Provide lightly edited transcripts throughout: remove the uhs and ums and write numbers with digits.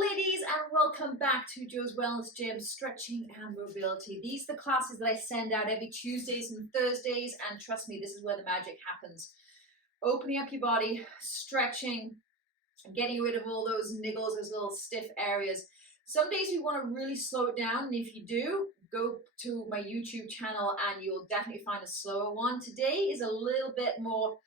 Hello ladies and welcome back to Joe's Wellness Gym, Stretching and Mobility. These are the classes that I send out every Tuesdays and Thursdays, and trust me, this is where the magic happens. Opening up your body, stretching, getting rid of all those niggles, those little stiff areas. Some days we want to really slow it down, and if you do, go to my YouTube channel and you'll definitely find a slower one. Today is a little bit more,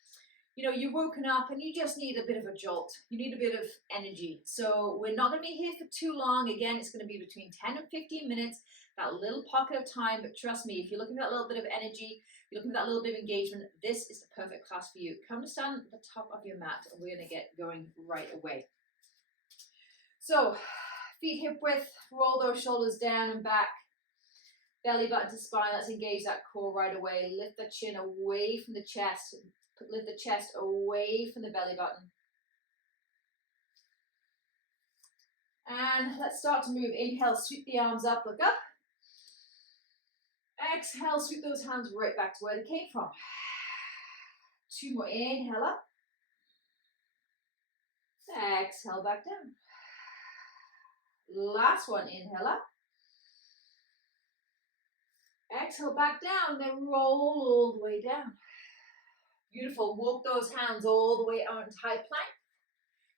you've woken up and you just need a bit of a jolt. You need a bit of energy. So we're not going to be here for too long. Again, it's going to be between 10 and 15 minutes, that little pocket of time. But trust me, if you're looking for that little bit of energy, you're looking for that little bit of engagement, this is the perfect class for you. Come to stand at the top of your mat and we're going to get going right away. So feet hip width, roll those shoulders down and back. Belly button to spine. Let's engage that core right away. Lift the chin away from the chest. Lift the chest away from the belly button. And let's start to move. Inhale, sweep the arms up, look up. Exhale, sweep those hands right back to where they came from. Two more. Inhale up. Exhale back down. Last one. Inhale up. Exhale back down, then roll all the way down. Beautiful. Walk those hands all the way out into high plank.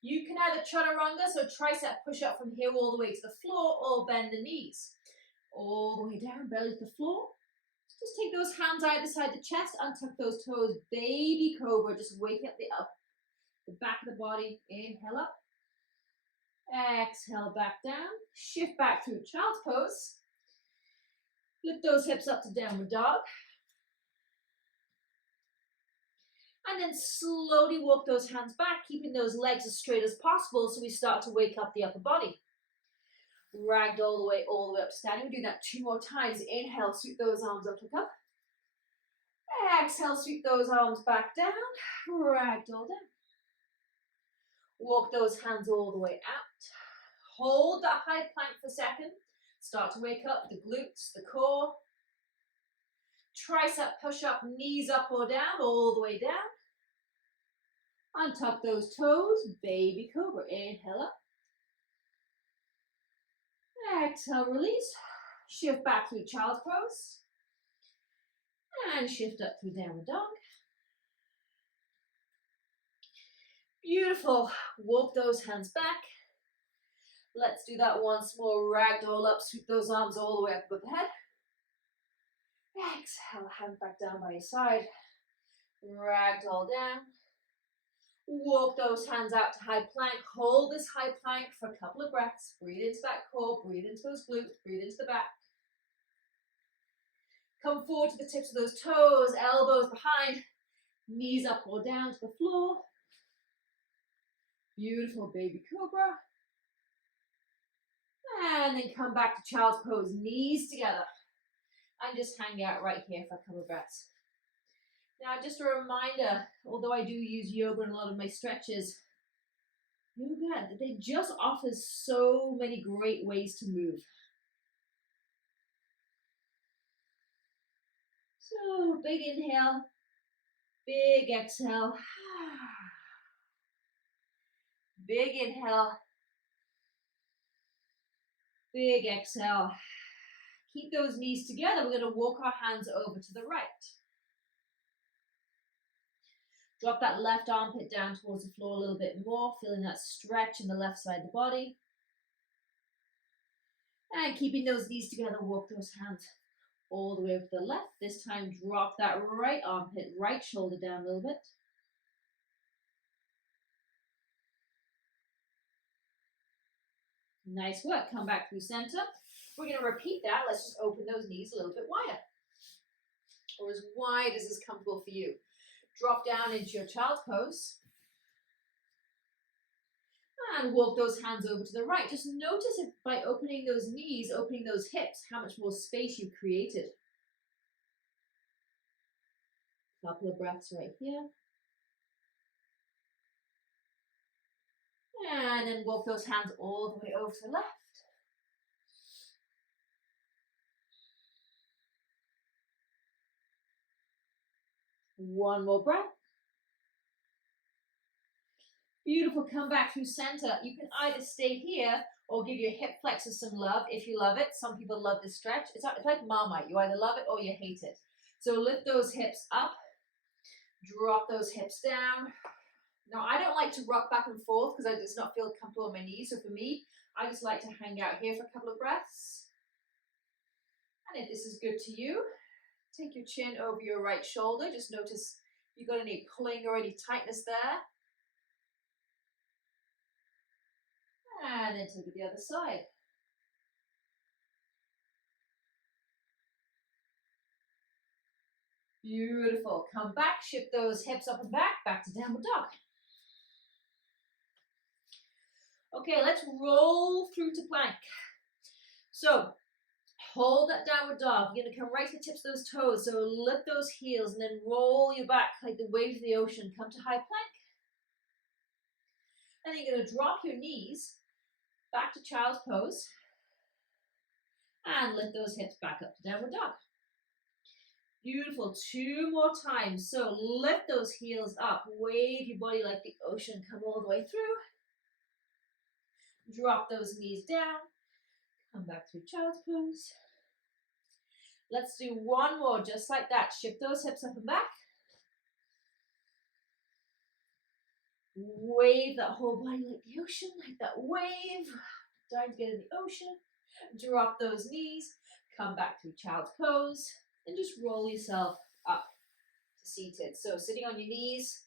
You can either chaturanga, so tricep push up from here all the way to the floor, or bend the knees. All the way down, belly to the floor. Just take those hands out beside the chest, untuck those toes, baby cobra, just wake up the back of the body. Inhale up. Exhale back down. Shift back through child's pose. Lift those hips up to downward dog. And then slowly walk those hands back, keeping those legs as straight as possible so we start to wake up the upper body. Ragdoll all the way up to standing. We do that two more times. Inhale, sweep those arms up, look up. Exhale, sweep those arms back down. Ragdoll down. Walk those hands all the way out. Hold that high plank for a second. Start to wake up the glutes, the core. Tricep push up, knees up or down, all the way down. Untuck those toes, baby cobra. Inhale up. Exhale, release. Shift back through child's pose. And shift up through downward dog. Beautiful. Walk those hands back. Let's do that once more. Ragdoll up, sweep those arms all the way up above the head. Exhale, hand back down by your side. Ragdoll down. Walk those hands out to high plank. Hold this high plank for a couple of breaths. Breathe into that core, breathe into those glutes, breathe into the back. Come forward to the tips of those toes, elbows behind, knees up or down to the floor. Beautiful, baby cobra. And then come back to child's pose, knees together. And just hang out right here for a couple of breaths. Now, just a reminder, although I do use yoga in a lot of my stretches, yoga, they just offer so many great ways to move. So, big inhale, big exhale. Big inhale, big exhale. Keep those knees together. We're going to walk our hands over to the right. Drop that left armpit down towards the floor a little bit more, feeling that stretch in the left side of the body. And keeping those knees together, walk those hands all the way over to the left. This time, drop that right armpit, right shoulder down a little bit. Nice work. Come back through center. We're going to repeat that. Let's just open those knees a little bit wider, or as wide as is comfortable for you. Drop down into your child's pose. And walk those hands over to the right. Just notice if by opening those knees, opening those hips, how much more space you've created. Couple of breaths right here. And then walk those hands all the way over to the left. One more breath. Beautiful, come back through center. You can either stay here or give your hip flexors some love if you love it. Some people love this stretch. It's like Marmite. You either love it or you hate it. So lift those hips up, drop those hips down. Now, I don't like to rock back and forth because I just not feel comfortable on my knees. So for me, I just like to hang out here for a couple of breaths. And if this is good to you, take your chin over your right shoulder. Just notice you got any pulling or any tightness there. And then take it the other side. Beautiful. Come back, shift those hips up and back to downward dog. Okay, let's roll through to plank. So, hold that downward dog. You're going to come right to the tips of those toes. So lift those heels and then roll your back like the waves of the ocean. Come to high plank. And then you're going to drop your knees back to child's pose. And lift those hips back up to downward dog. Beautiful. 2 more times. So lift those heels up. Wave your body like the ocean. Come all the way through. Drop those knees down. Come back through child's pose. Let's do one more just like that. Shift those hips up and back. Wave that whole body like the ocean, like that wave. Trying to get in the ocean. Drop those knees. Come back through child's pose. And just roll yourself up to seated. So sitting on your knees,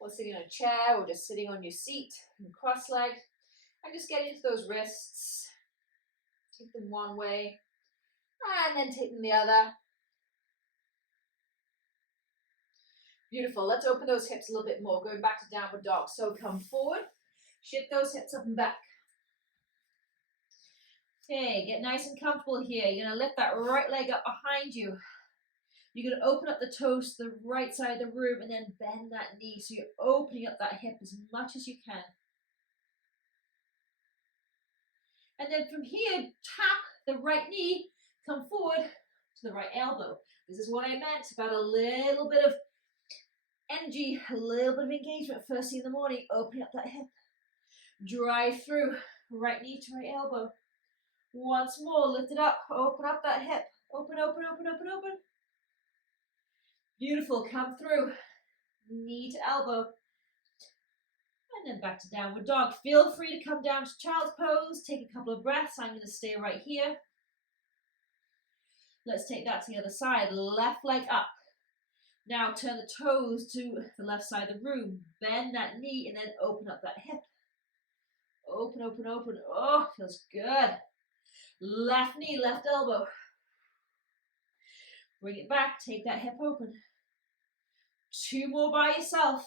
or sitting on a chair, or just sitting on your seat and cross-legged. And just get into those wrists. Take them one way, and then take them the other. Beautiful. Let's open those hips a little bit more, going back to downward dog. So come forward, shift those hips up and back. Okay, get nice and comfortable here. You're going to lift that right leg up behind you. You're going to open up the toes to the right side of the room and then bend that knee. So you're opening up that hip as much as you can. And then from here, tap the right knee, come forward to the right elbow. This is what I meant about a little bit of energy, a little bit of engagement first thing in the morning. Opening up that hip. Drive through, right knee to right elbow. Once more, lift it up, open up that hip. Open, open, open, open, open. Beautiful, come through. Knee to elbow. And then back to downward dog. Feel free to come down to child's pose. Take a couple of breaths. I'm going to stay right here. Let's take that to the other side. Left leg up. Now turn the toes to the left side of the room. Bend that knee and then open up that hip. Open, open, open. Oh, feels good. Left knee, left elbow. Bring it back. Take that hip open. 2 more by yourself.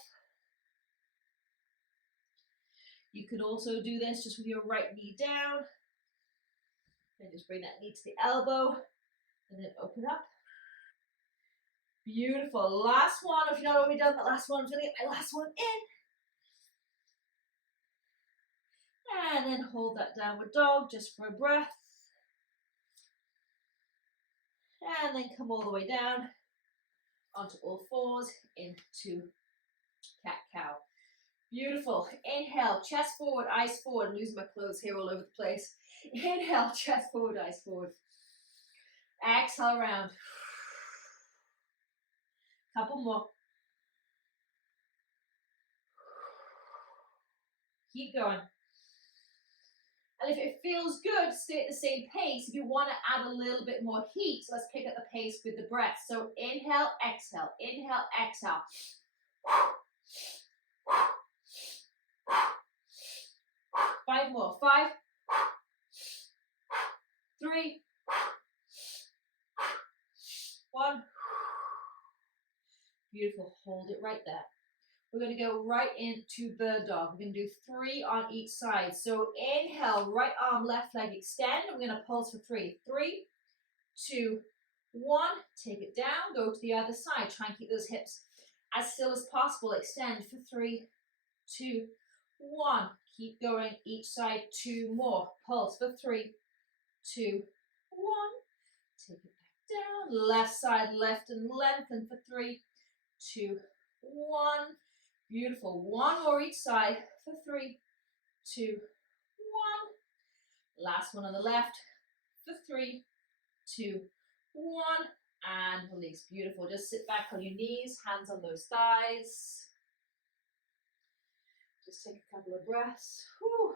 You could also do this just with your right knee down. And just bring that knee to the elbow. And then open up. Beautiful. Last one. If you've not already done that last one, I'm going to get my last one in. And then hold that downward dog just for a breath. And then come all the way down onto all fours into cat-cow. Beautiful. Inhale, chest forward, eyes forward. I'm losing my clothes here all over the place. Inhale, chest forward, eyes forward. Exhale, round. Couple more. Keep going. And if it feels good, stay at the same pace. If you want to add a little bit more heat, let's pick up the pace with the breath. So inhale, exhale, inhale, exhale. 5 more. 5, 3, 1. Beautiful. Hold it right there. We're going to go right into bird dog. We're going to do 3 on each side. So inhale, right arm, left leg extend. We're going to pulse for 3. 3, 2, 1. Take it down. Go to the other side. Try and keep those hips as still as possible. Extend for 3, 2, 1. Keep going each side. 2 more. Pulse for 3, 2, 1. Take it back down. Left side, left and lengthen for 3, 2, 1. Beautiful. One more each side for 3, 2, 1. Last one on the left for 3, 2, 1. And release. Beautiful. Just sit back on your knees, hands on those thighs. Just take a couple of breaths. Whew.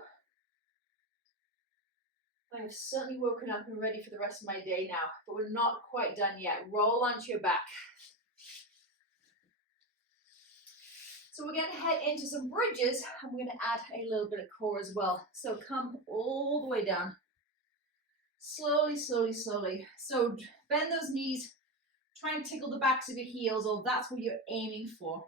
I have certainly woken up and ready for the rest of my day now, but we're not quite done yet. Roll onto your back. So we're going to head into some bridges, and we're going to add a little bit of core as well. So come all the way down. Slowly, slowly, slowly. So bend those knees. Try and tickle the backs of your heels, or that's what you're aiming for.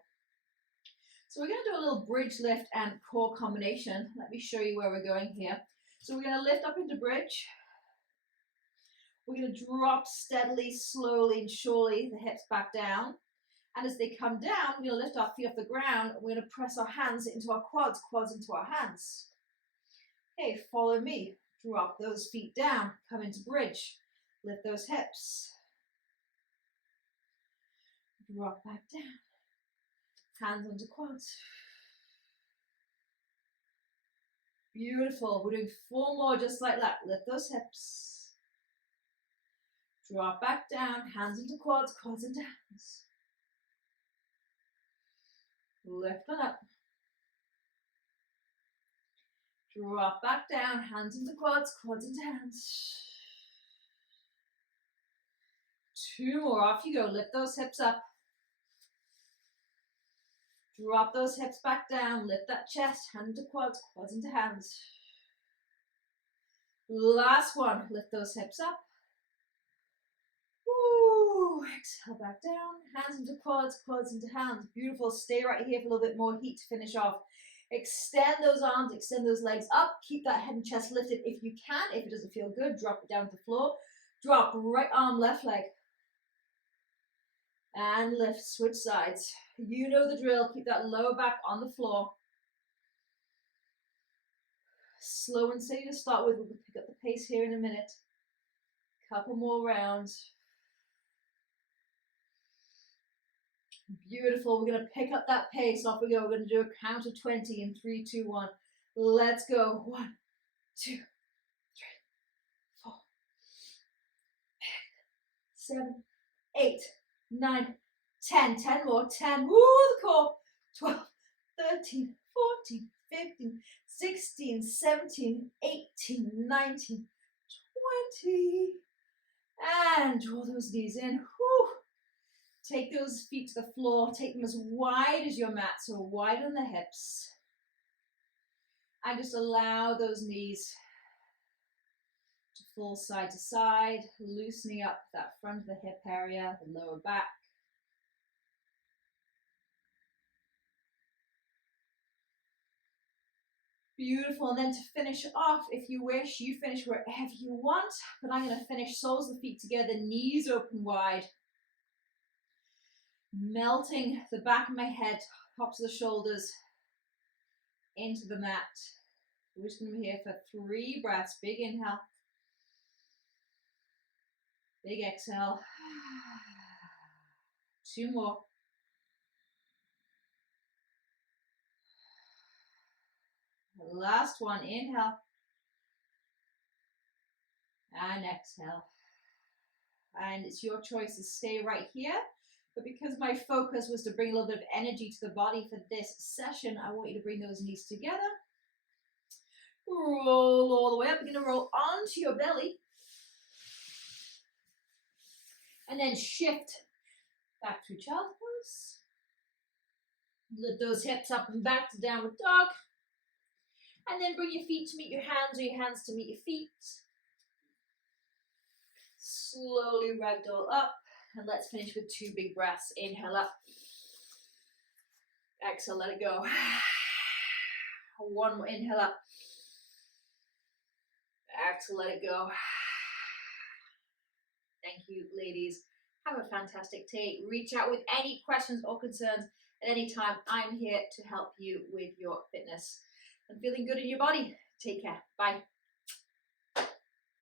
So we're going to do a little bridge lift and core combination. Let me show you where we're going here. So we're going to lift up into bridge. We're going to drop steadily, slowly, and surely the hips back down. And as they come down, we're going to lift our feet off the ground. We're going to press our hands into our quads, quads into our hands. Okay, follow me. Drop those feet down. Come into bridge. Lift those hips. Drop back down. Hands onto quads. Beautiful. We're doing 4 more just like that. Lift those hips. Drop back down. Hands into quads, quads into hands. Lift on up. Drop back down. Hands into quads, quads into hands. 2 more. Off you go. Lift those hips up. Drop those hips back down. Lift that chest. Hand into quads, quads into hands. Last one. Lift those hips up. Woo. Exhale back down. Hands into quads, quads into hands. Beautiful. Stay right here for a little bit more heat to finish off. Extend those arms, extend those legs up. Keep that head and chest lifted if you can. If it doesn't feel good, drop it down to the floor. Drop right arm, left leg. And lift, switch sides. You know the drill. Keep that lower back on the floor. Slow and steady to start with. We'll pick up the pace here in a minute. Couple more rounds. Beautiful. We're going to pick up that pace. Off we go. We're going to do a count of 20 in 3, 2, 1. Let's go. 1, 2, 3, 4, 7, 8, 9, 10. 10 more. 10. Woo, the core. 12, 13, 14, 15, 16, 17, 18, 19, 20. And draw those knees in. Whew. Take those feet to the floor. Take them as wide as your mat, so wide on the hips. And just allow those knees to fall side to side, loosening up that front of the hip area, the lower back. Beautiful. And then to finish off, if you wish, you finish wherever you want. But I'm going to finish soles of the feet together, knees open wide. Melting the back of my head, tops of the shoulders into the mat. We're just going to be here for 3 breaths. Big inhale. Big exhale. 2 more. Last one. Inhale. And exhale. And it's your choice to stay right here. But because my focus was to bring a little bit of energy to the body for this session, I want you to bring those knees together. Roll all the way up. You're going to roll onto your belly. And then shift back to child's pose. Lift those hips up and back to downward dog. And then bring your feet to meet your hands or your hands to meet your feet. Slowly ragdoll up. And let's finish with 2 big breaths. Inhale up. Exhale, let it go. 1 more. Inhale up. Exhale, let it go. Thank you, ladies. Have a fantastic day. Reach out with any questions or concerns at any time. I'm here to help you with your fitness and feeling good in your body. Take care. Bye.